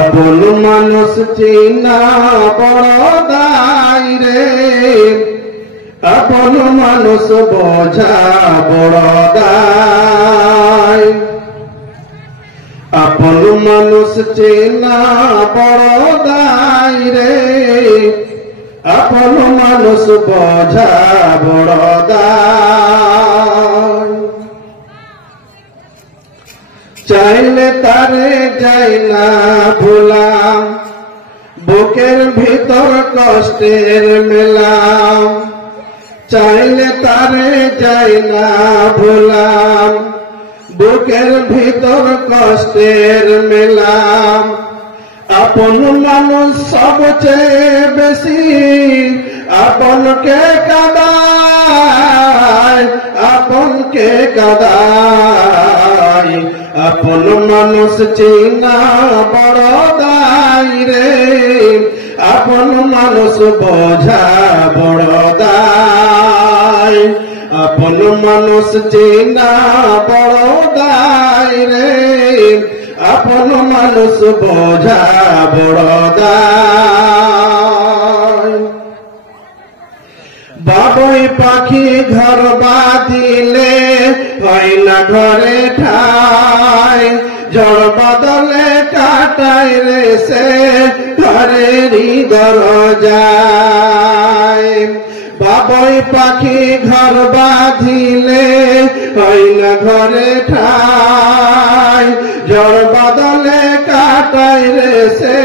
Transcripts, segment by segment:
আপন মানুষ চেনা বড় দায় রে, আপন মানুষ বোঝা বড় দায়। আপন মানুষ চেনা বড় দায় রে, আপন মানুষ বোঝা বড় দায়। চাইলে তারে যাই না ভোলা, বুকের ভিতর কষ্টের মেলা। চাইলে তারে যাই না ভোলা, বুকের ভিতর কষ্টের মেলা। আপন মানুষ সবচেয়ে বেশি আপনকে কাঁদায়, আপনকে কাঁদায়। আপন মানুষ চেনা বড় দায় রে, আপন মানুষ বোঝা বড় দায়। আপন মানুষ চেনা বড় দায় রে, আপন মানুষ বোঝা বড় দায়। বাবুই পাখি ঘর বাঁধিলে হয় না ঘরে ঠাই, ঝড় বদলে কাটায় রে সে ঘরেরই দরজায়। বাবুই পাখি ঘর বাঁধিলে হয় না ঘরে ঠাই, ঝড় বদলে কাটায় রে সে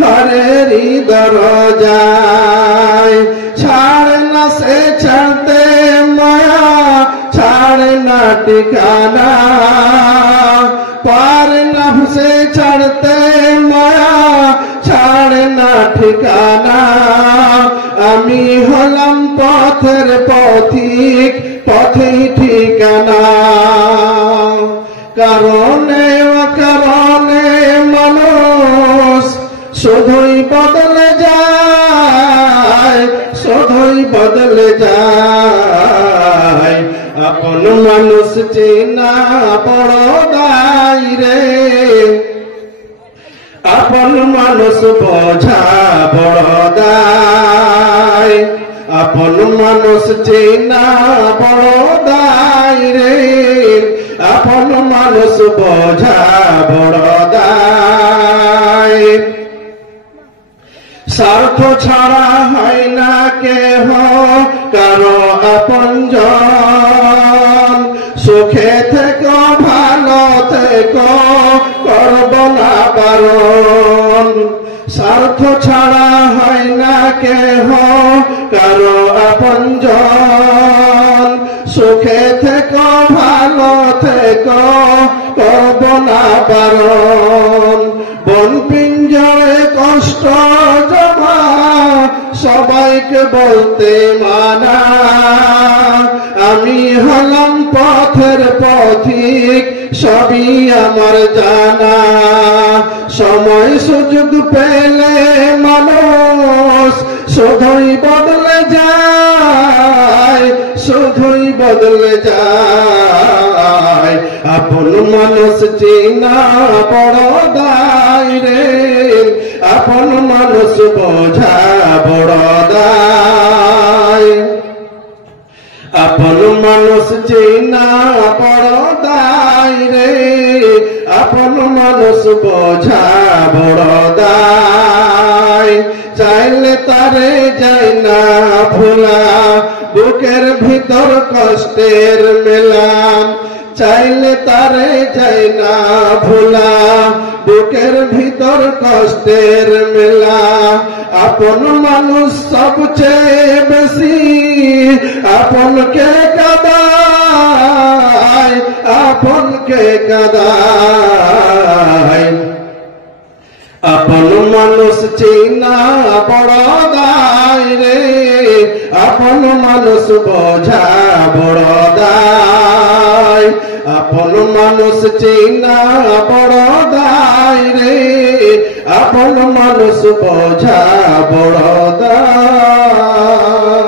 ঘরেরই দরজায়। ছাড়ে না সে ছাড়তে মায়া, ছাড়ে না ঠিকানা, পারে না সে ছাড়তে মায়া, ছাড়ে না ঠিকানা। আমি হলাম পথের পথিক, পথেই ঠিকানা। কারণে অকারণে মানুষ শুধুই বদলে যায়, শুধুই বদলে যায়। আপন মানুষ চেনা বড় দায় রে, আপন মানুষ বোঝা বড় দায়। আপন মানুষ চেনা বড় দায় রে, আপন মানুষ বোঝা বড় দায়। স্বার্থ ছাড়া হয় না কেহ কারো আপনজন, সুখে থেকো ভালো থেকো করব না বারণ। স্বার্থ ছাড়া হয় না কেহ কারো আপনজন, সুখে থেকো ভালো থেকো করব না বারণ। বন পিঞ্জরে কষ্ট জমা সবাইকে বলতে মানা, আমি হলাম পথের পথিক সবই আমার জানা। সময় সুযোগ পেলে মানুষ শুধুই বদলে যায়, শুধুই বদলে যায়। আপন মানুষ চেনা বড় দায় রে, আপন মানুষ বোঝা বড় দায়। আপন মানুষ চেনা বড় দায় রে, আপন মানুষ বোঝা বড় দায়। চাইলে তারে যাই না ভোলা, বুকের ভিতর কষ্টের মেলা। চাইলে তারে যাই না ভোলা, বুকের ভিতর কষ্টের মেলা। আপন মানুষ সবচেয়ে বেশি আপনকে কাঁদায়, আপনকে কাঁদায়। আপন মানুষ চেনা বড় দায় রে, আপন মানুষ বোঝা বড় দায়। আপন মানুষ চেনা বড় দায় রে, আপন মানুষ বোঝা বড় দায়।